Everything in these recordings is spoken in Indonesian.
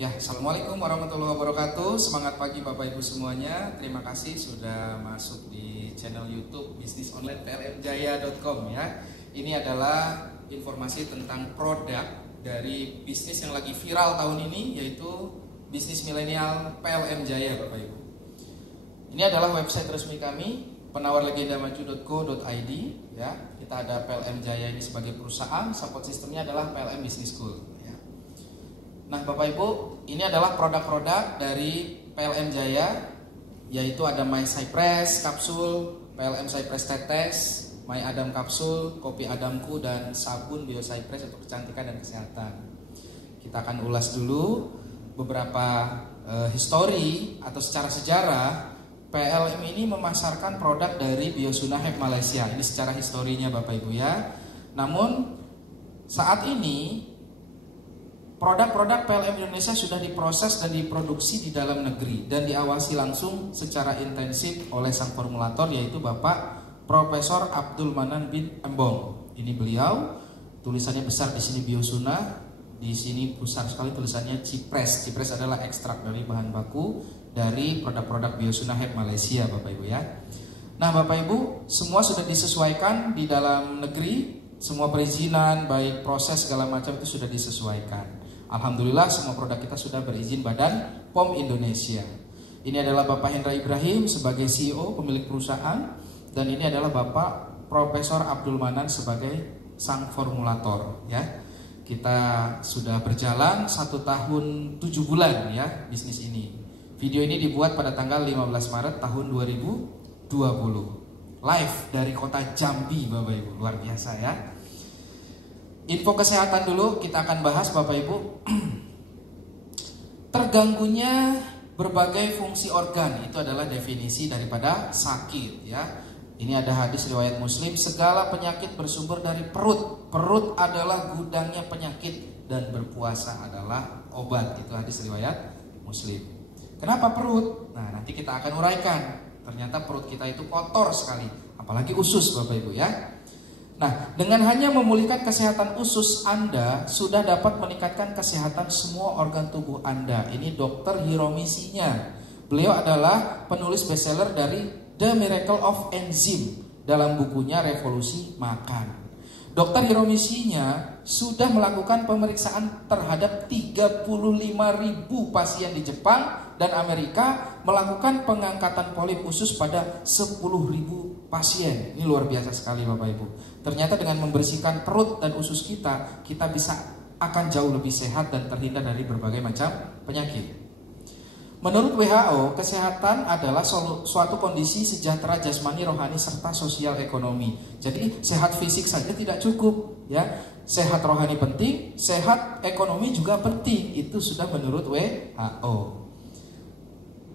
Ya, Assalamualaikum warahmatullahi wabarakatuh. Semangat pagi Bapak Ibu semuanya. Terima kasih sudah masuk di channel YouTube bisnis online plmjaya.com ya. Ini adalah informasi tentang produk dari bisnis yang lagi viral tahun ini, yaitu bisnis milenial PLM Jaya Bapak Ibu. Ini adalah website resmi kami, penawarlegendamaju.co.id ya. Kita ada PLM Jaya ini sebagai perusahaan, support sistemnya adalah PLM Business School. Nah Bapak Ibu, ini adalah produk-produk dari PLM Jaya, yaitu ada My Cypress kapsul, PLM Cypress tetes, My Adam kapsul, kopi Adamku, dan sabun Bio Cypress untuk kecantikan dan kesehatan. Kita akan ulas dulu beberapa histori atau secara sejarah PLM ini memasarkan produk dari Biosunahep Malaysia. Ini secara historinya Bapak Ibu ya. Namun saat ini produk-produk PLM Indonesia sudah diproses dan diproduksi di dalam negeri dan diawasi langsung secara intensif oleh sang formulator, yaitu Bapak Profesor Abdul Manan bin Embong. Ini beliau, tulisannya besar di sini Biosunah, di sini besar sekali tulisannya Cypress. Cypress adalah ekstrak dari bahan baku dari produk-produk Biosunahep Malaysia Bapak Ibu ya. Nah Bapak Ibu, semua sudah disesuaikan di dalam negeri, semua perizinan baik proses segala macam itu sudah disesuaikan. Alhamdulillah semua produk kita sudah berizin Badan POM Indonesia. Ini adalah Bapak Hendra Ibrahim sebagai CEO pemilik perusahaan, dan ini adalah Bapak Profesor Abdul Manan sebagai sang formulator ya. Kita sudah berjalan 1 tahun 7 bulan ya bisnis ini. Video ini dibuat pada tanggal 15 Maret tahun 2020. Live dari kota Jambi Bapak Ibu, luar biasa ya. Info kesehatan dulu kita akan bahas Bapak Ibu. Terganggunya berbagai fungsi organ, itu adalah definisi daripada sakit ya. Ini ada hadis riwayat Muslim, segala penyakit bersumber dari perut. Perut adalah gudangnya penyakit dan berpuasa adalah obat. Itu hadis riwayat Muslim. Kenapa perut? Nah, nanti kita akan uraikan. Ternyata perut kita itu kotor sekali, apalagi usus Bapak Ibu ya. Nah, dengan hanya memulihkan kesehatan usus Anda sudah dapat meningkatkan kesehatan semua organ tubuh Anda. Ini Dr. Hiromi Shinya. Beliau adalah penulis bestseller dari The Miracle of Enzyme dalam bukunya Revolusi Makan. Dr. Hiromi Shinya sudah melakukan pemeriksaan terhadap 35.000 pasien di Jepang dan Amerika, melakukan pengangkatan polip usus pada 10.000 pasien. Ini luar biasa sekali Bapak Ibu. Ternyata dengan membersihkan perut dan usus kita, kita bisa akan jauh lebih sehat dan terhindar dari berbagai macam penyakit. Menurut WHO, kesehatan adalah suatu kondisi sejahtera jasmani, rohani, serta sosial ekonomi. Jadi sehat fisik saja tidak cukup ya. Sehat rohani penting, sehat ekonomi juga penting. Itu sudah menurut WHO.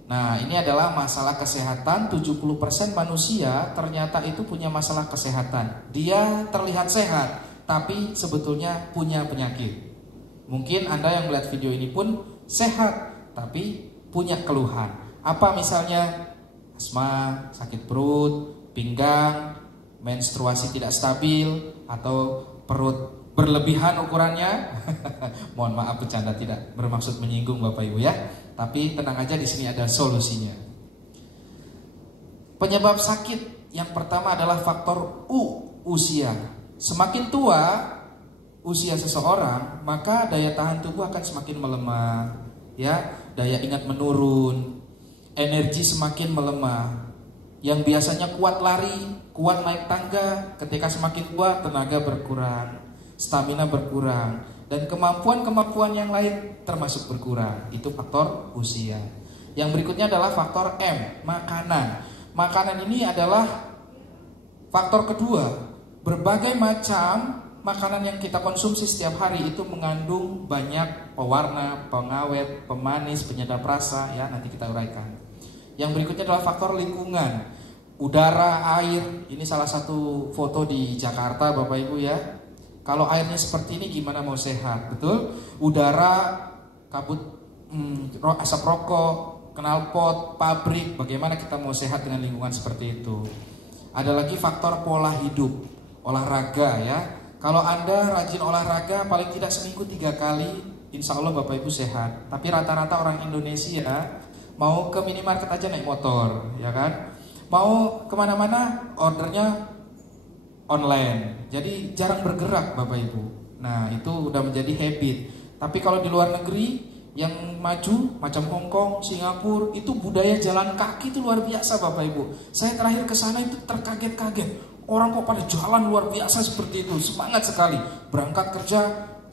Nah, ini adalah masalah kesehatan. 70% manusia ternyata itu punya masalah kesehatan. Dia terlihat sehat, tapi sebetulnya punya penyakit. Mungkin Anda yang melihat video ini pun sehat, tapi punya keluhan. Apa misalnya? Asma, sakit perut, pinggang, menstruasi tidak stabil, atau perut berlebihan ukurannya. Mohon maaf bercanda, tidak bermaksud menyinggung Bapak Ibu ya. Tapi tenang aja, di sini ada solusinya. Penyebab sakit yang pertama adalah faktor usia. Semakin tua usia seseorang, maka daya tahan tubuh akan semakin melemah, ya, daya ingat menurun, energi semakin melemah. Yang biasanya kuat lari, kuat naik tangga, ketika semakin tua tenaga berkurang, stamina berkurang, dan kemampuan-kemampuan yang lain termasuk berkurang. Itu faktor usia. Yang berikutnya adalah faktor M, makanan. Makanan ini adalah faktor kedua. Berbagai macam makanan yang kita konsumsi setiap hari itu mengandung banyak pewarna, pengawet, pemanis, penyedap rasa ya, nanti kita uraikan. Yang berikutnya adalah faktor lingkungan. Udara, air, ini salah satu foto di Jakarta Bapak Ibu ya. Kalau airnya seperti ini gimana mau sehat, betul? Udara, kabut, asap rokok, knalpot, pabrik, bagaimana kita mau sehat dengan lingkungan seperti itu? Ada lagi faktor pola hidup, olahraga ya. Kalau Anda rajin olahraga paling tidak seminggu 3 kali, insya Allah Bapak Ibu sehat. Tapi rata-rata orang Indonesia mau ke minimarket aja naik motor, ya kan? Mau kemana-mana ordernya online. Jadi jarang bergerak Bapak Ibu. Nah itu udah menjadi habit. Tapi kalau di luar negeri yang maju macam Hong Kong, Singapura, itu budaya jalan kaki itu luar biasa Bapak Ibu. Saya terakhir ke sana itu terkaget-kaget. Orang kok pada jalan luar biasa seperti itu, semangat sekali. Berangkat kerja,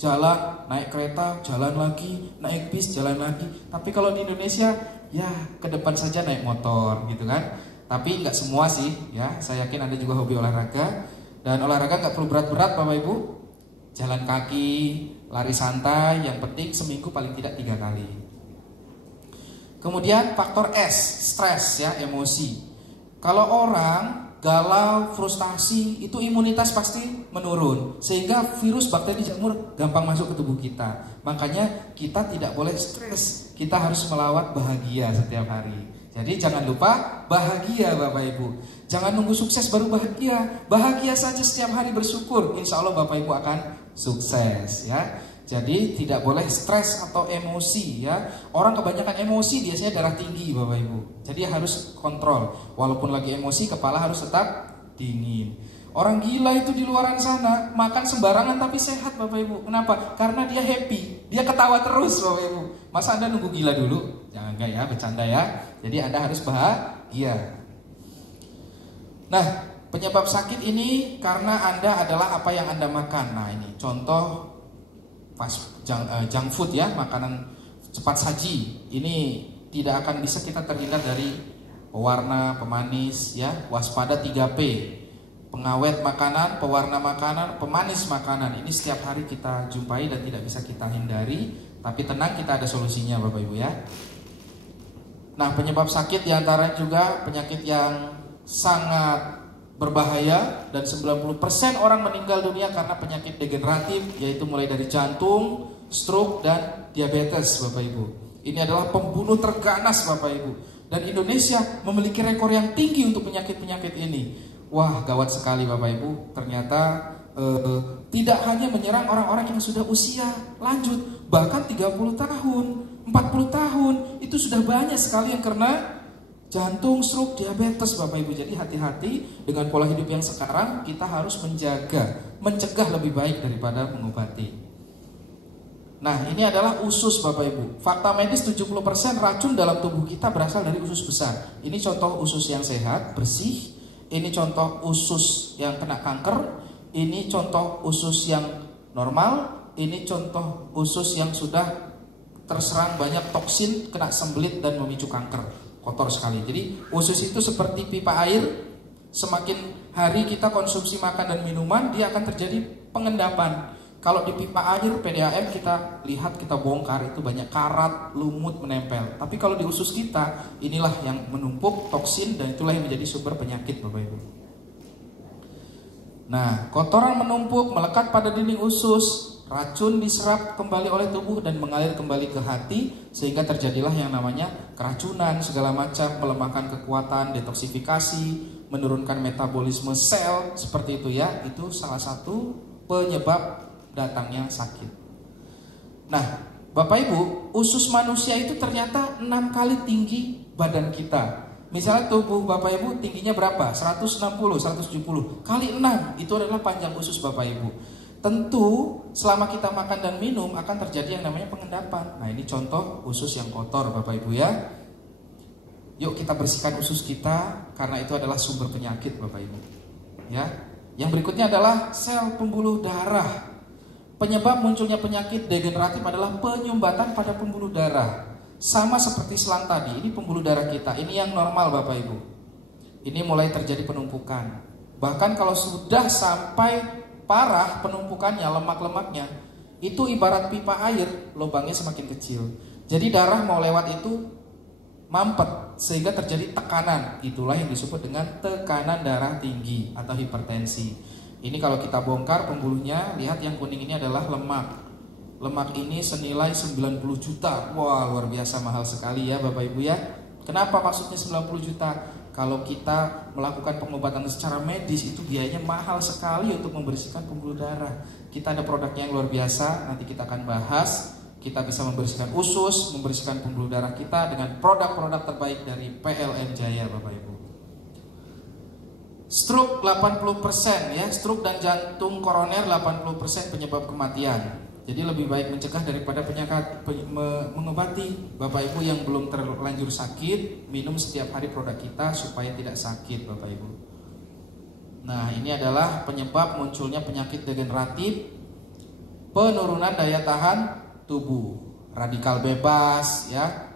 jalan, naik kereta, jalan lagi, naik bis, jalan lagi. Tapi kalau di Indonesia, ya ke depan saja naik motor gitu kan. Tapi nggak semua sih, ya. Saya yakin Anda juga hobi olahraga. Dan olahraga nggak perlu berat-berat Bapak Ibu. Jalan kaki, lari santai, yang penting seminggu paling tidak 3 kali. Kemudian faktor S, stres ya, emosi. Kalau orang galau, frustasi, itu imunitas pasti menurun. Sehingga virus, bakteri, jamur gampang masuk ke tubuh kita. Makanya kita tidak boleh stres. Kita harus melawat bahagia setiap hari. Jadi jangan lupa bahagia Bapak Ibu. Jangan nunggu sukses baru bahagia. Bahagia saja setiap hari bersyukur. Insya Allah Bapak Ibu akan sukses ya. Jadi tidak boleh stres atau emosi ya. Orang kebanyakan emosi biasanya darah tinggi Bapak Ibu. Jadi harus kontrol. Walaupun lagi emosi kepala harus tetap dingin. Orang gila itu di luaran sana makan sembarangan tapi sehat Bapak Ibu. Kenapa? Karena dia happy. Dia ketawa terus Bapak Ibu. Masa Anda nunggu gila dulu? Jangan enggak ya, bercanda ya. Jadi Anda harus bahagia. Nah, penyebab sakit ini karena Anda adalah apa yang Anda makan. Nah, ini contoh junk food ya, makanan cepat saji. Ini tidak akan bisa kita terhindar dari pewarna, pemanis ya. Waspada 3P. Pengawet makanan, pewarna makanan, pemanis makanan. Ini setiap hari kita jumpai dan tidak bisa kita hindari. Tapi tenang, kita ada solusinya Bapak Ibu ya. Nah, penyebab sakit diantara juga penyakit yang sangat berbahaya. Dan 90% orang meninggal dunia karena penyakit degeneratif, yaitu mulai dari jantung, stroke, dan diabetes Bapak Ibu. Ini adalah pembunuh terganas Bapak Ibu. Dan Indonesia memiliki rekor yang tinggi untuk penyakit-penyakit ini. Wah, gawat sekali Bapak Ibu. Ternyata tidak hanya menyerang orang-orang yang sudah usia lanjut, bahkan 30 tahun, 40 tahun, itu sudah banyak sekali yang kena jantung, stroke, diabetes Bapak Ibu. Jadi hati-hati dengan pola hidup yang sekarang. Kita harus mencegah lebih baik daripada mengobati. Nah, ini adalah usus Bapak Ibu. Fakta medis 70% racun dalam tubuh kita berasal dari usus besar. Ini contoh usus yang sehat, bersih. Ini contoh usus yang kena kanker. Ini contoh usus yang normal. Ini contoh usus yang sudah terserang banyak toksin, kena sembelit dan memicu kanker. Kotor sekali. Jadi usus itu seperti pipa air. Semakin hari kita konsumsi makan dan minuman, dia akan terjadi pengendapan. Kalau di pipa air PDAM kita lihat, kita bongkar, itu banyak karat, lumut menempel. Tapi kalau di usus kita, inilah yang menumpuk toksin dan itulah yang menjadi sumber penyakit Bapak Ibu. Nah, kotoran menumpuk melekat pada dinding usus, racun diserap kembali oleh tubuh dan mengalir kembali ke hati, sehingga terjadilah yang namanya keracunan segala macam, melemahkan kekuatan, detoksifikasi, menurunkan metabolisme sel, seperti itu ya. Itu salah satu penyebab datangnya sakit. Nah, Bapak Ibu, usus manusia itu ternyata 6 kali tinggi badan kita. Misalnya tubuh Bapak Ibu tingginya berapa? 160, 170 kali 6, itu adalah panjang usus Bapak Ibu. Tentu selama kita makan dan minum akan terjadi yang namanya pengendapan. Nah, ini contoh usus yang kotor Bapak Ibu ya. Yuk kita bersihkan usus kita, karena itu adalah sumber penyakit Bapak Ibu ya. Yang berikutnya adalah sel pembuluh darah. Penyebab munculnya penyakit degeneratif adalah penyumbatan pada pembuluh darah. Sama seperti selang tadi, ini pembuluh darah kita, ini yang normal Bapak Ibu. Ini mulai terjadi penumpukan. Bahkan kalau sudah sampai parah penumpukannya, lemak-lemaknya, itu ibarat pipa air, lubangnya semakin kecil. Jadi darah mau lewat itu mampet, sehingga terjadi tekanan. Itulah yang disebut dengan tekanan darah tinggi atau hipertensi. Ini kalau kita bongkar pembuluhnya, lihat yang kuning ini adalah lemak. Lemak ini senilai 90 juta. Wah, luar biasa mahal sekali ya Bapak Ibu ya. Kenapa maksudnya 90 juta? Kalau kita melakukan pengobatan secara medis, itu biayanya mahal sekali untuk membersihkan pembuluh darah. Kita ada produknya yang luar biasa, nanti kita akan bahas. kita bisa membersihkan usus, membersihkan pembuluh darah kita dengan produk-produk terbaik dari PLN Jaya, Bapak Ibu. Stroke 80% ya, stroke dan jantung koroner 80% penyebab kematian. Jadi lebih baik mencegah daripada mengobati. Bapak Ibu yang belum terlanjur sakit, minum setiap hari produk kita supaya tidak sakit, Bapak Ibu. Nah, ini adalah penyebab munculnya penyakit degeneratif, penurunan daya tahan tubuh, radikal bebas ya,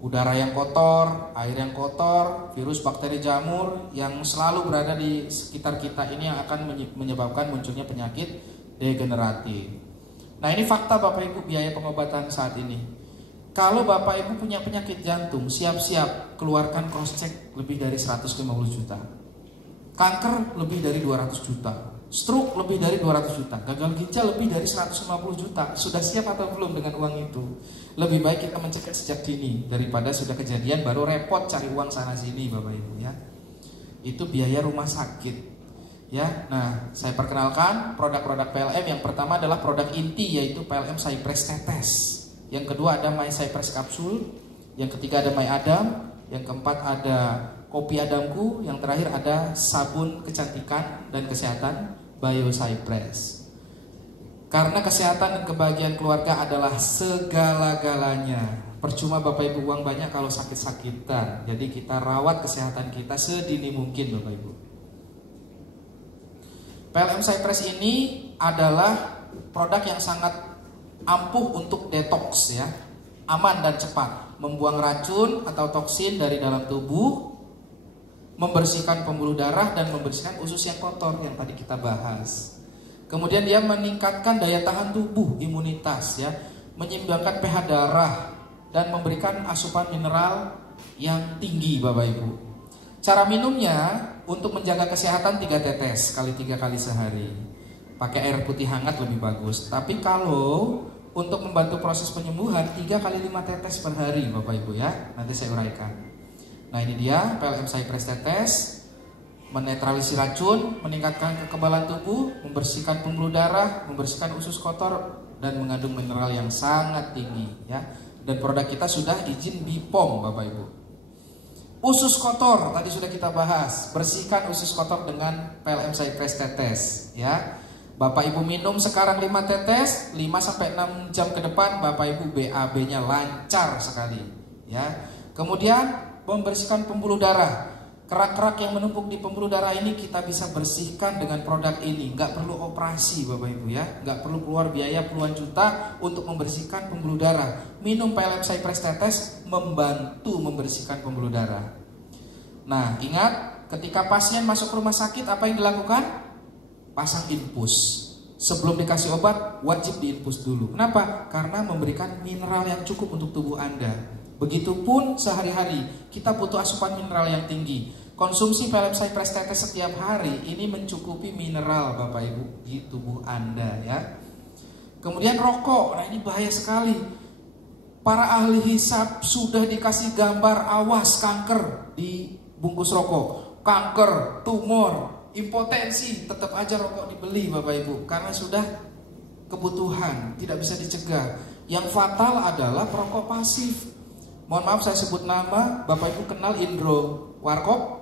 udara yang kotor, air yang kotor, virus, bakteri, jamur yang selalu berada di sekitar kita ini yang akan menyebabkan munculnya penyakit degeneratif. Nah, ini fakta Bapak Ibu biaya pengobatan saat ini. Kalau Bapak Ibu punya penyakit jantung, siap-siap keluarkan cross check lebih dari 150 juta. Kanker lebih dari 200 juta. Stroke lebih dari 200 juta. Gagal ginjal lebih dari 150 juta. Sudah siap atau belum dengan uang itu? Lebih baik kita mencegah sejak dini daripada sudah kejadian baru repot cari uang sana sini, Bapak Ibu ya. Itu biaya rumah sakit. Ya, nah saya perkenalkan produk-produk PLM. Yang pertama adalah produk inti yaitu PLM Cypress Tetes. Yang kedua ada My Cypress Kapsul. Yang ketiga ada My Adam. Yang keempat ada Kopi Adamku. Yang terakhir ada sabun kecantikan dan kesehatan Bio Cypress. Karena kesehatan dan kebahagiaan keluarga adalah segala-galanya. Percuma Bapak Ibu uang banyak kalau sakit-sakitan. Jadi kita rawat kesehatan kita sedini mungkin, Bapak Ibu. PLM Cypress ini adalah produk yang sangat ampuh untuk detox ya, aman dan cepat, membuang racun atau toksin dari dalam tubuh, membersihkan pembuluh darah dan membersihkan usus yang kotor yang tadi kita bahas. Kemudian dia meningkatkan daya tahan tubuh, imunitas ya, menyeimbangkan pH darah dan memberikan asupan mineral yang tinggi, Bapak Ibu. Cara minumnya untuk menjaga kesehatan 3 tetes kali 3 kali sehari. Pakai air putih hangat lebih bagus. Tapi kalau untuk membantu proses penyembuhan 3 kali 5 tetes per hari, Bapak Ibu ya. Nanti saya uraikan. Nah, ini dia PLM Cypress Tetes. Menetralisir racun, meningkatkan kekebalan tubuh, membersihkan pembuluh darah, membersihkan usus kotor dan mengandung mineral yang sangat tinggi ya. Dan produk kita sudah izin BPOM, Bapak Ibu. Usus kotor tadi sudah kita bahas. Bersihkan usus kotor dengan PLM Cypress Tetes ya. Bapak Ibu minum sekarang 5 tetes, 5 sampai 6 jam ke depan Bapak Ibu BAB-nya lancar sekali ya. Kemudian membersihkan pembuluh darah. Kerak-kerak yang menumpuk di pembuluh darah ini kita bisa bersihkan dengan produk ini. Nggak perlu operasi Bapak Ibu ya. Nggak perlu keluar biaya puluhan juta untuk membersihkan pembuluh darah. Minum PLM Cypress Tetes membantu membersihkan pembuluh darah. Nah, ingat ketika pasien masuk ke rumah sakit apa yang dilakukan? Pasang infus. Sebelum dikasih obat wajib diinfus dulu. Kenapa? Karena memberikan mineral yang cukup untuk tubuh Anda. Begitupun sehari-hari kita butuh asupan mineral yang tinggi. Konsumsi PLM Cypress Tetes setiap hari ini mencukupi mineral Bapak Ibu di tubuh Anda ya. Kemudian rokok, nah ini bahaya sekali. Para ahli hisab sudah dikasih gambar awas kanker di bungkus rokok. Kanker, tumor, impotensi, tetap aja rokok dibeli Bapak Ibu karena sudah kebutuhan, tidak bisa dicegah. Yang fatal adalah perokok pasif. Mohon maaf saya sebut nama, Bapak Ibu kenal Indro Warkop.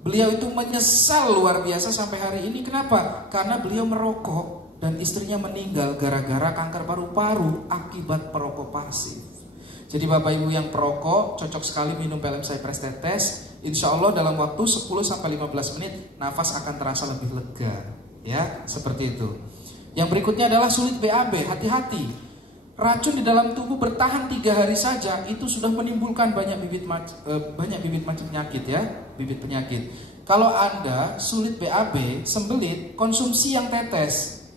Beliau itu menyesal luar biasa sampai hari ini. Kenapa? Karena beliau merokok dan istrinya meninggal gara-gara kanker paru-paru akibat perokok pasif. Jadi Bapak Ibu yang perokok cocok sekali minum PLM Cypress Tetes. Insya Allah dalam waktu 10-15 menit nafas akan terasa lebih lega. Ya, seperti itu. Yang berikutnya adalah sulit BAB. Hati-hati. Racun di dalam tubuh bertahan 3 hari saja itu sudah menimbulkan banyak bibit macam penyakit ya, bibit penyakit. Kalau Anda sulit BAB, sembelit, konsumsi yang tetes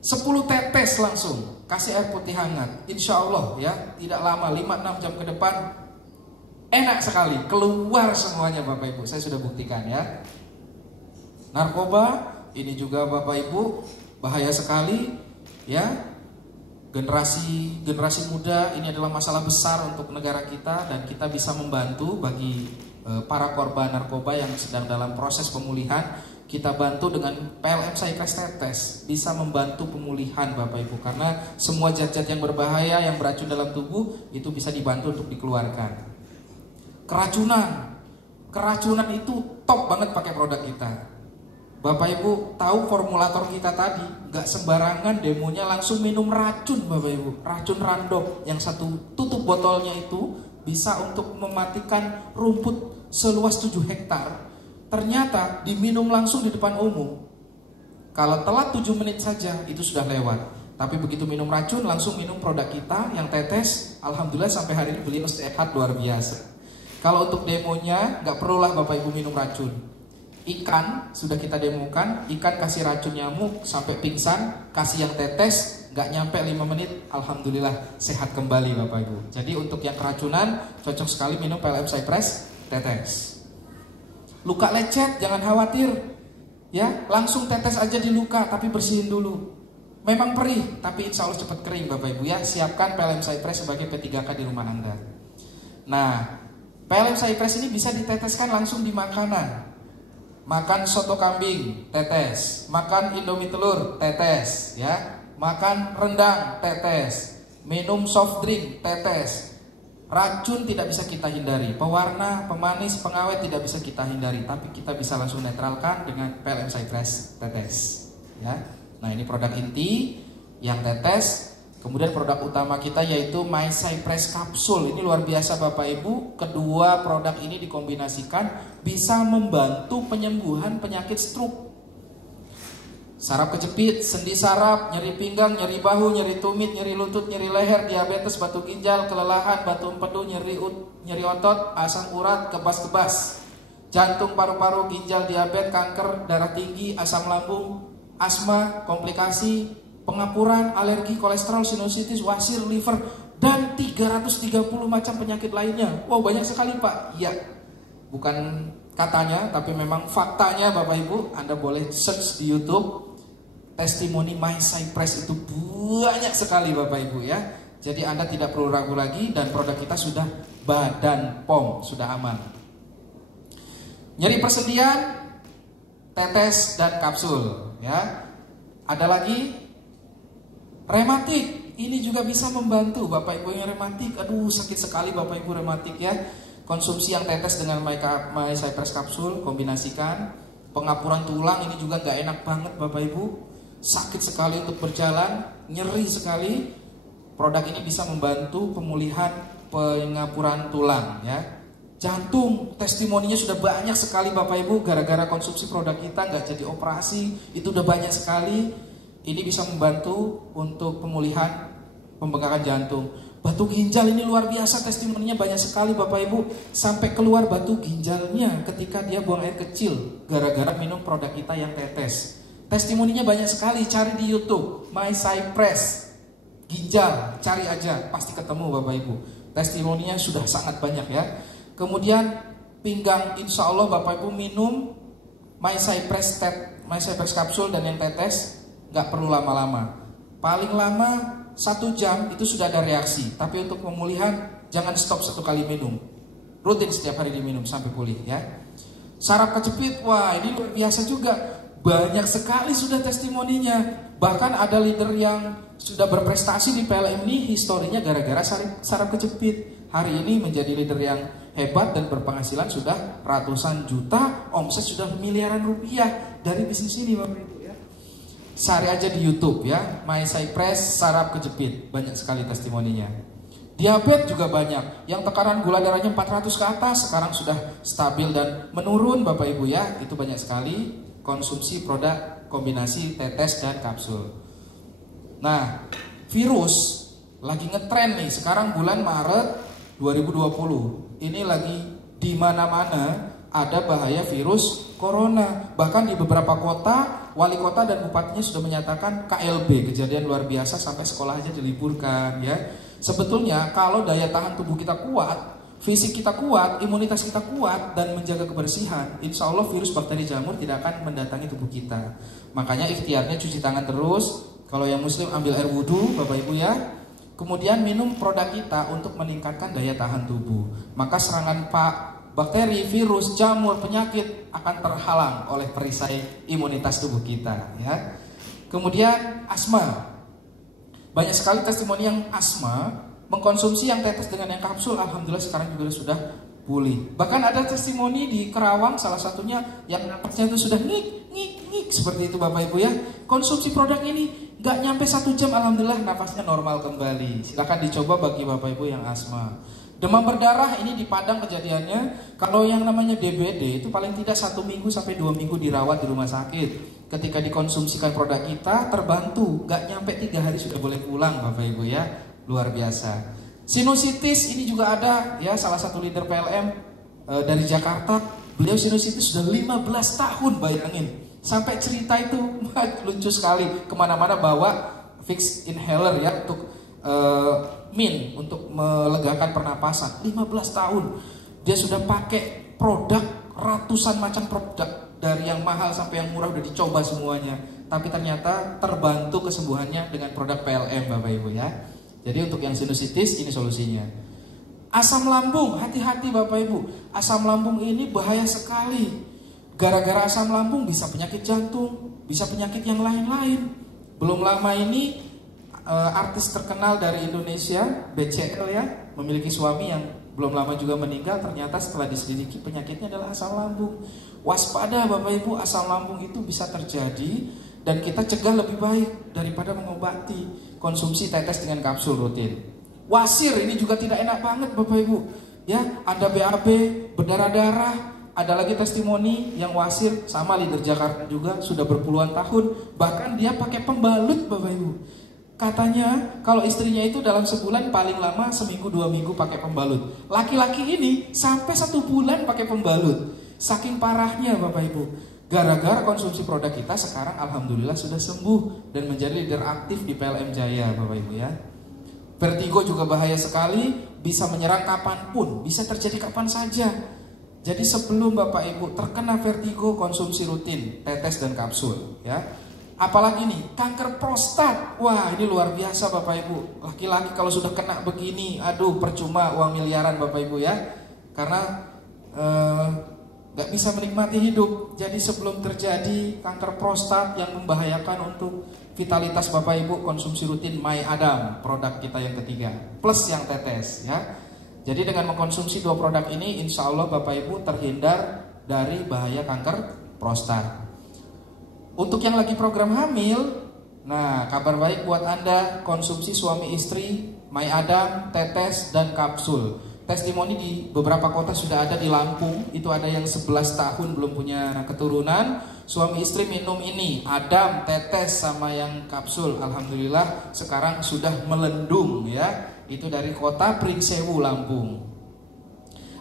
10 tetes langsung, kasih air putih hangat. Insya Allah ya, tidak lama 5-6 jam ke depan enak sekali, keluar semuanya Bapak Ibu. Saya sudah buktikan ya. Narkoba ini juga Bapak Ibu bahaya sekali ya. Generasi muda ini adalah masalah besar untuk negara kita dan kita bisa membantu bagi para korban narkoba yang sedang dalam proses pemulihan. kita bantu dengan PLM Cypress Tetes, bisa membantu pemulihan Bapak Ibu, karena semua zat-zat yang berbahaya, yang beracun dalam tubuh itu bisa dibantu untuk dikeluarkan. Keracunan itu top banget pakai produk kita. Bapak Ibu tahu formulator kita tadi, nggak sembarangan demonya langsung minum racun Bapak Ibu, racun random yang satu tutup botolnya itu bisa untuk mematikan rumput seluas 7 hektar. Ternyata diminum langsung di depan umum. Kalau telat 7 menit saja itu sudah lewat. Tapi begitu minum racun langsung minum produk kita yang tetes. Alhamdulillah sampai hari ini beliau sehat luar biasa. Kalau untuk demonya nggak perlulah Bapak Ibu minum racun. Ikan sudah kita demokan, ikan kasih racun nyamuk sampai pingsan, kasih yang tetes nggak nyampe 5 menit, alhamdulillah sehat kembali Bapak Ibu. Jadi untuk yang keracunan cocok sekali minum PLM Cypress Tetes. Luka lecet jangan khawatir, ya langsung tetes aja di luka tapi bersihin dulu. Memang perih tapi insya Allah cepat kering Bapak Ibu ya. Siapkan PLM Cypress sebagai P3K di rumah Anda. Nah, PLM Cypress ini bisa diteteskan langsung di makanan. Makan soto kambing, tetes. Makan indomie telur, tetes, ya. Makan rendang, tetes. Minum soft drink, tetes. Racun tidak bisa kita hindari, pewarna, pemanis, pengawet tidak bisa kita hindari, tapi kita bisa langsung netralkan dengan PLM Cypress Tetes, ya. Nah, ini produk inti yang tetes. Kemudian produk utama kita yaitu My Cypress Capsule. Ini luar biasa Bapak Ibu. Kedua produk ini dikombinasikan bisa membantu penyembuhan penyakit stroke. Saraf kejepit, sendi saraf, nyeri pinggang, nyeri bahu, nyeri tumit, nyeri lutut, nyeri leher, diabetes, batu ginjal, kelelahan, batu empedu, nyeri otot, asam urat, kebas-kebas, jantung, paru-paru, ginjal, diabetes, kanker, darah tinggi, asam lambung, asma, komplikasi, pengapuran, alergi, kolesterol, sinusitis, wasir, liver, dan 330 macam penyakit lainnya. Wow, banyak sekali Pak. Iya, bukan katanya, tapi memang faktanya Bapak Ibu. Anda boleh search di YouTube. Testimoni My Cypress itu banyak sekali Bapak Ibu ya. Jadi Anda tidak perlu ragu lagi dan produk kita sudah Badan POM, sudah aman. Nyeri persendian, tetes dan kapsul ya. Ada lagi rematik. Ini juga bisa membantu Bapak Ibu yang rematik. Aduh, sakit sekali Bapak Ibu rematik ya. Konsumsi yang tetes dengan My Cypress Capsule, kombinasikan. Pengapuran tulang ini juga gak enak banget Bapak Ibu. Sakit sekali untuk berjalan, nyeri sekali. Produk ini bisa membantu pemulihan pengapuran tulang ya. Jantung, testimoninya sudah banyak sekali Bapak Ibu. Gara-gara konsumsi produk kita gak jadi operasi, itu udah banyak sekali. Ini bisa membantu untuk pemulihan pembengkakan jantung. Batu ginjal ini luar biasa, testimoninya banyak sekali Bapak Ibu. Sampai keluar batu ginjalnya ketika dia buang air kecil gara-gara minum produk kita yang tetes. Testimoninya banyak sekali, cari di YouTube My Cypress ginjal, cari aja pasti ketemu Bapak Ibu. Testimoninya sudah sangat banyak ya. Kemudian pinggang, insya Allah Bapak Ibu minum My Cypress Capsule dan yang tetes gak perlu lama-lama. Paling lama 1 jam itu sudah ada reaksi. Tapi untuk pemulihan jangan stop 1 kali minum, rutin setiap hari diminum sampai pulih ya. Saraf kejepit, wah ini luar biasa juga. Banyak sekali sudah testimoninya. Bahkan ada leader yang sudah berprestasi di PLM ini, historinya gara-gara saraf kejepit. Hari ini menjadi leader yang hebat dan berpenghasilan sudah ratusan juta, omset sudah miliaran rupiah dari bisnis ini Bapak Ibu ya. Cari aja di YouTube ya, My Cypress saraf kejepit, banyak sekali testimoninya. Diabetes juga banyak, yang tekanan gula darahnya 400 ke atas sekarang sudah stabil dan menurun Bapak Ibu ya. Itu banyak sekali konsumsi produk kombinasi tetes dan kapsul. Nah, virus lagi ngetren nih sekarang bulan Maret 2020. Ini lagi di mana-mana ada bahaya virus corona. Bahkan di beberapa kota, wali kota dan bupatinya sudah menyatakan KLB, kejadian luar biasa, sampai sekolah aja diliburkan ya. Sebetulnya kalau daya tahan tubuh kita kuat, fisik kita kuat, imunitas kita kuat dan menjaga kebersihan, insya Allah virus, bakteri, jamur tidak akan mendatangi tubuh kita. Makanya ikhtiarnya cuci tangan terus. Kalau yang muslim ambil air wudhu Bapak Ibu ya. Kemudian minum produk kita untuk meningkatkan daya tahan tubuh. Maka serangan bakteri, virus, jamur, penyakit akan terhalang oleh perisai imunitas tubuh kita, ya. Kemudian asma. Banyak sekali testimoni yang asma mengkonsumsi yang tetes dengan yang kapsul, alhamdulillah sekarang juga sudah pulih. Bahkan ada testimoni di Kerawang, salah satunya yang napasnya itu sudah ngik seperti itu Bapak Ibu ya. Konsumsi produk ini nggak nyampe 1 jam, alhamdulillah napasnya normal kembali. Silakan dicoba bagi Bapak Ibu yang asma. Demam berdarah ini di Padang kejadiannya. Kalau yang namanya DBD itu paling tidak 1 minggu sampai 2 minggu dirawat di rumah sakit. Ketika dikonsumsikan produk kita terbantu, nggak nyampe 3 hari sudah boleh pulang Bapak Ibu ya. Luar biasa. Sinusitis ini juga ada ya, salah satu leader PLM dari Jakarta. Beliau sinusitis sudah 15 tahun, bayangin. Sampai cerita itu lucu sekali. Kemana-mana bawa fix inhaler ya untuk min untuk melegakan pernapasan. 15 tahun dia sudah pakai produk, ratusan macam produk, dari yang mahal sampai yang murah udah dicoba semuanya. Tapi ternyata terbantu kesembuhannya dengan produk PLM Bapak Ibu ya. Jadi untuk yang sinusitis ini solusinya. Asam lambung, hati-hati Bapak Ibu. Asam lambung ini bahaya sekali. Gara-gara asam lambung bisa penyakit jantung, bisa penyakit yang lain-lain. Belum lama ini artis terkenal dari Indonesia, BCL ya, memiliki suami yang belum lama juga meninggal. Ternyata setelah diselidiki penyakitnya adalah asam lambung. Waspada Bapak Ibu, asam lambung itu bisa terjadi dan kita cegah lebih baik daripada mengobati. Konsumsi tetes dengan kapsul rutin. Wasir ini juga tidak enak banget Bapak Ibu ya, ada BAB, berdarah-darah. Ada lagi testimoni yang wasir sama leader Jakarta juga sudah berpuluhan tahun, bahkan dia pakai pembalut Bapak Ibu. Katanya kalau istrinya itu dalam sebulan paling lama seminggu 2 minggu pakai pembalut. Laki-laki ini sampai 1 bulan pakai pembalut. Saking parahnya Bapak Ibu. Gara-gara konsumsi produk kita sekarang alhamdulillah sudah sembuh dan menjadi leader aktif di PLM Jaya Bapak Ibu ya. Vertigo juga bahaya sekali, bisa menyerang kapanpun, bisa terjadi kapan saja. Jadi sebelum Bapak Ibu terkena vertigo, konsumsi rutin tetes dan kapsul ya. Apalagi nih kanker prostat, wah ini luar biasa Bapak Ibu. Laki-laki kalau sudah kena begini, aduh percuma uang miliaran Bapak Ibu ya. Karena gak bisa menikmati hidup. Jadi sebelum terjadi kanker prostat yang membahayakan untuk vitalitas Bapak Ibu, konsumsi rutin My Adam, produk kita yang ketiga, plus yang tetes ya. Jadi dengan mengkonsumsi 2 produk ini, insya Allah Bapak Ibu terhindar dari bahaya kanker prostat. Untuk yang lagi program hamil, nah kabar baik buat Anda, konsumsi suami istri My Adam, tetes dan kapsul. Testimoni di beberapa kota sudah ada. Di Lampung itu ada yang 11 tahun belum punya keturunan, suami istri minum ini Adam, tetes sama yang kapsul. Alhamdulillah sekarang sudah melendung ya. Itu dari kota Pringsewu Lampung.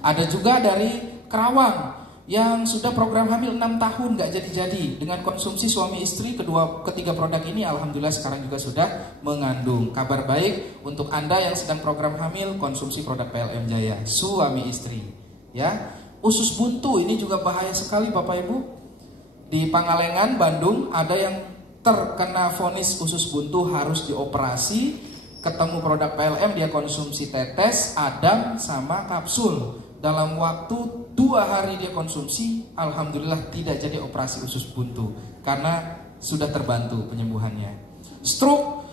Ada juga dari Kerawang yang sudah program hamil 6 tahun gak jadi-jadi. Dengan konsumsi suami istri ketiga produk ini alhamdulillah sekarang juga sudah mengandung. Kabar baik untuk Anda yang sedang program hamil, konsumsi produk PLM Jaya, suami istri ya. Usus buntu ini juga bahaya sekali Bapak Ibu. Di Pangalengan, Bandung ada yang terkena vonis usus buntu harus dioperasi. Ketemu produk PLM, dia konsumsi tetes, Adam sama kapsul. Dalam waktu 2 hari dia konsumsi, alhamdulillah tidak jadi operasi usus buntu karena sudah terbantu penyembuhannya. Stroke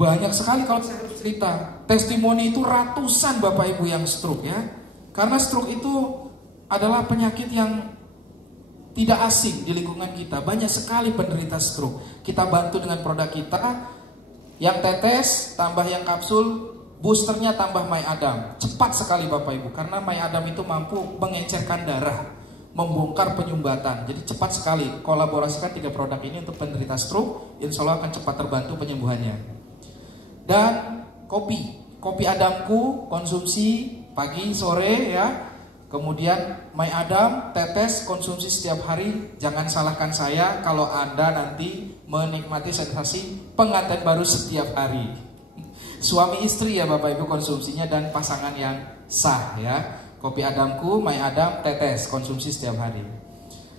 banyak sekali kalau saya cerita. Testimoni itu ratusan Bapak Ibu yang stroke ya. Karena stroke itu adalah penyakit yang tidak asing di lingkungan kita. Banyak sekali penderita stroke. Kita bantu dengan produk kita. Yang tetes tambah yang kapsul, boosternya tambah My Adam. Cepat sekali Bapak Ibu, karena My Adam itu mampu mengencerkan darah, membongkar penyumbatan. Jadi cepat sekali. Kolaborasikan 3 produk ini untuk penderita stroke, insya Allah akan cepat terbantu penyembuhannya. Dan kopi Adamku konsumsi pagi sore ya. Kemudian My Adam tetes konsumsi setiap hari. Jangan salahkan saya kalau Anda nanti menikmati sensasi pengantin baru setiap hari. Suami istri ya Bapak Ibu konsumsinya, dan pasangan yang sah ya. Kopi Adamku, My Adam, tetes konsumsi setiap hari.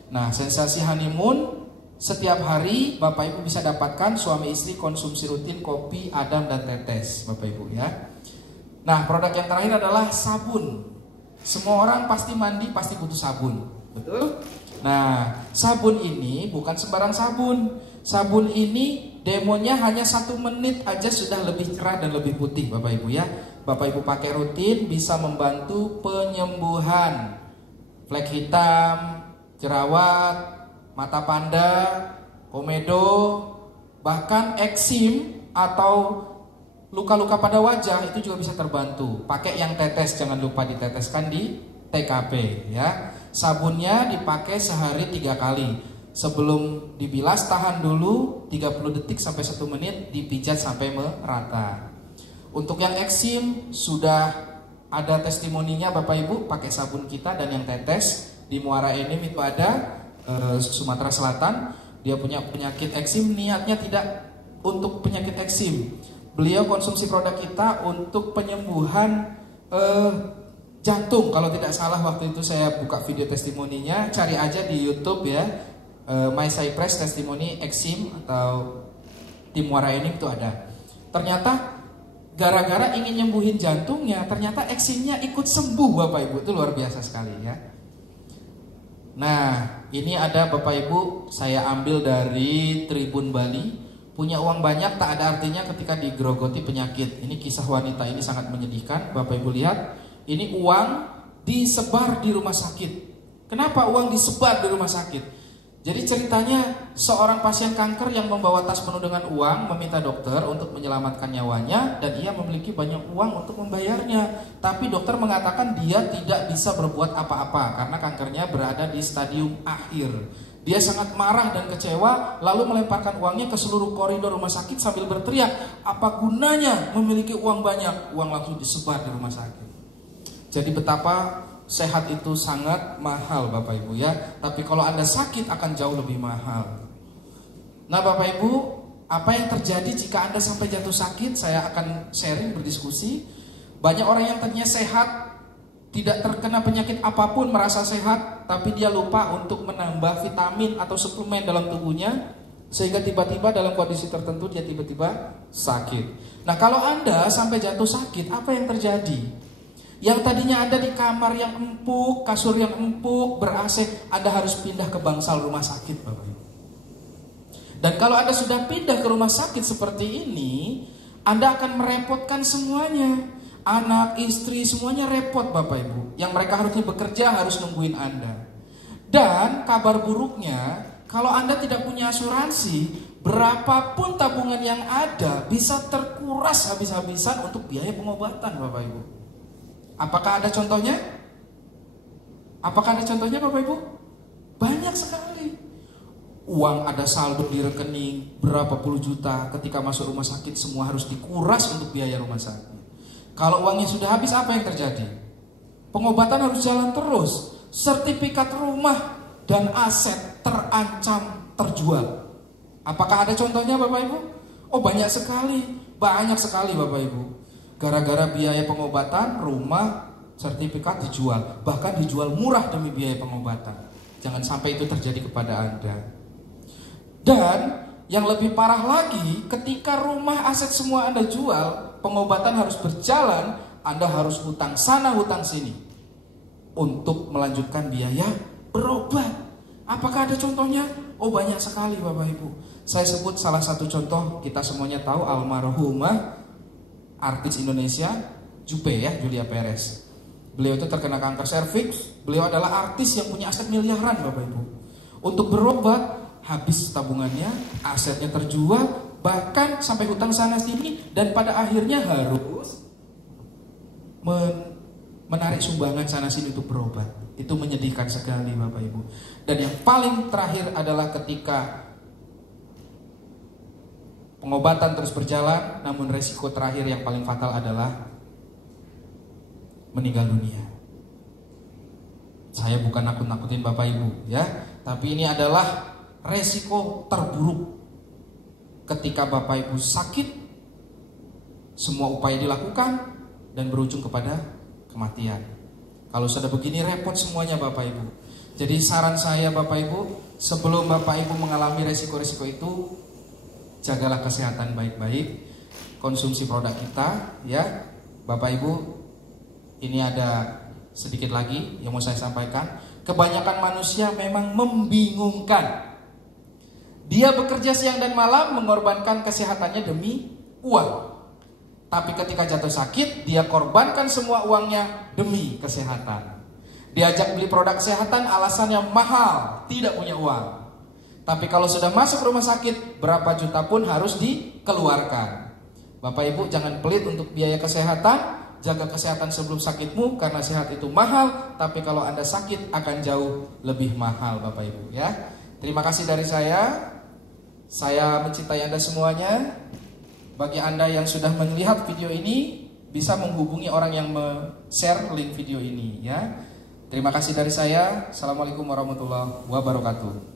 Nah, sensasi honeymoon setiap hari Bapak Ibu bisa dapatkan, suami istri konsumsi rutin kopi, Adam dan tetes Bapak Ibu ya. Nah, produk yang terakhir adalah sabun. Semua orang pasti mandi, pasti butuh sabun. Betul? Nah, sabun ini bukan sembarang sabun. Sabun ini demonya hanya 1 menit aja sudah lebih cerah dan lebih putih, Bapak Ibu ya. Bapak Ibu pakai rutin bisa membantu penyembuhan flek hitam, jerawat, mata panda, komedo, bahkan eksim atau luka-luka pada wajah itu juga bisa terbantu. Pakai yang tetes, jangan lupa diteteskan di TKP ya. Sabunnya dipakai sehari 3 kali. Sebelum dibilas tahan dulu 30 detik sampai 1 menit, dipijat sampai merata. Untuk yang eksim sudah ada testimoninya Bapak Ibu, pakai sabun kita dan yang tetes di Muara Enim itu ada Sumatera Selatan. Dia punya penyakit eksim, niatnya tidak untuk penyakit eksim. Beliau konsumsi produk kita untuk penyembuhan jantung. Kalau tidak salah waktu itu saya buka video testimoninya, cari aja di YouTube ya, My Cypress testimoni eksim atau di Muara Enim itu ada. Ternyata gara-gara ingin nyembuhin jantungnya, ternyata eksimnya ikut sembuh Bapak Ibu. Itu luar biasa sekali ya. Nah, ini ada Bapak Ibu, saya ambil dari Tribun Bali. Punya uang banyak tak ada artinya ketika digerogoti penyakit. Ini kisah wanita ini sangat menyedihkan. Bapak Ibu lihat, ini uang disebar di rumah sakit. Kenapa uang disebar di rumah sakit? Jadi ceritanya seorang pasien kanker yang membawa tas penuh dengan uang meminta dokter untuk menyelamatkan nyawanya, dan ia memiliki banyak uang untuk membayarnya. Tapi dokter mengatakan dia tidak bisa berbuat apa-apa karena kankernya berada di stadium akhir. Dia sangat marah dan kecewa, lalu melemparkan uangnya ke seluruh koridor rumah sakit sambil berteriak, apa gunanya memiliki uang banyak? Uang langsung disebar di rumah sakit. Jadi betapa sehat itu sangat mahal Bapak Ibu ya. Tapi kalau Anda sakit akan jauh lebih mahal. Nah Bapak Ibu, apa yang terjadi jika Anda sampai jatuh sakit? Saya akan sharing, berdiskusi. Banyak orang yang tadinya sehat, tidak terkena penyakit apapun, merasa sehat, tapi dia lupa untuk menambah vitamin atau suplemen dalam tubuhnya, sehingga tiba-tiba dalam kondisi tertentu dia tiba-tiba sakit. Nah kalau Anda sampai jatuh sakit, apa yang terjadi? Yang tadinya Anda di kamar yang empuk, kasur yang empuk, ber-AC, Anda harus pindah ke bangsal rumah sakit Bapak Ibu. Dan kalau Anda sudah pindah ke rumah sakit seperti ini, Anda akan merepotkan semuanya. Anak, istri, semuanya repot Bapak Ibu. Yang mereka harusnya bekerja harus nungguin Anda. Dan kabar buruknya, kalau Anda tidak punya asuransi, berapapun tabungan yang ada bisa terkuras habis-habisan untuk biaya pengobatan Bapak Ibu. Apakah ada contohnya? Apakah ada contohnya Bapak Ibu? Banyak sekali. Uang ada saldo di rekening berapa puluh juta, ketika masuk rumah sakit semua harus dikuras untuk biaya rumah sakit. Kalau uangnya sudah habis, apa yang terjadi? Pengobatan harus jalan terus. Sertifikat rumah dan aset terancam terjual. Apakah ada contohnya Bapak Ibu? Oh banyak sekali Bapak Ibu. Gara-gara biaya pengobatan, rumah, sertifikat dijual. Bahkan dijual murah demi biaya pengobatan. Jangan sampai itu terjadi kepada Anda. Dan yang lebih parah lagi, ketika rumah, aset semua Anda jual, pengobatan harus berjalan, Anda harus hutang sana hutang sini untuk melanjutkan biaya berobat. Apakah ada contohnya? Oh banyak sekali Bapak Ibu. Saya sebut salah satu contoh, kita semuanya tahu almarhumah artis Indonesia Jupe ya, Julia Perez. Beliau itu terkena kanker serviks. Beliau adalah artis yang punya aset miliaran Bapak Ibu. Untuk berobat habis tabungannya, asetnya terjual, bahkan sampai hutang sana sini, dan pada akhirnya harus menarik sumbangan sana sini untuk berobat. Itu menyedihkan sekali Bapak Ibu. Dan yang paling terakhir adalah ketika pengobatan terus berjalan, namun resiko terakhir yang paling fatal adalah meninggal dunia. Saya bukan nakut-nakutin Bapak Ibu ya, tapi ini adalah resiko terburuk. Ketika Bapak Ibu sakit, semua upaya dilakukan dan berujung kepada kematian. Kalau sudah begini repot semuanya Bapak Ibu. Jadi saran saya Bapak Ibu, sebelum Bapak Ibu mengalami resiko-resiko itu, jagalah kesehatan baik-baik, konsumsi produk kita ya. Bapak Ibu, ini ada sedikit lagi yang mau saya sampaikan. Kebanyakan manusia memang membingungkan. Dia bekerja siang dan malam mengorbankan kesehatannya demi uang. Tapi ketika jatuh sakit, dia korbankan semua uangnya demi kesehatan. Diajak beli produk kesehatan, alasannya mahal, tidak punya uang. Tapi kalau sudah masuk rumah sakit, berapa juta pun harus dikeluarkan. Bapak Ibu jangan pelit untuk biaya kesehatan. Jaga kesehatan sebelum sakitmu, karena sehat itu mahal. Tapi kalau Anda sakit akan jauh lebih mahal, Bapak Ibu ya. Terima kasih dari saya. Saya mencintai Anda semuanya. Bagi Anda yang sudah melihat video ini, bisa menghubungi orang yang share link video ini ya. Terima kasih dari saya. Assalamualaikum warahmatullahi wabarakatuh.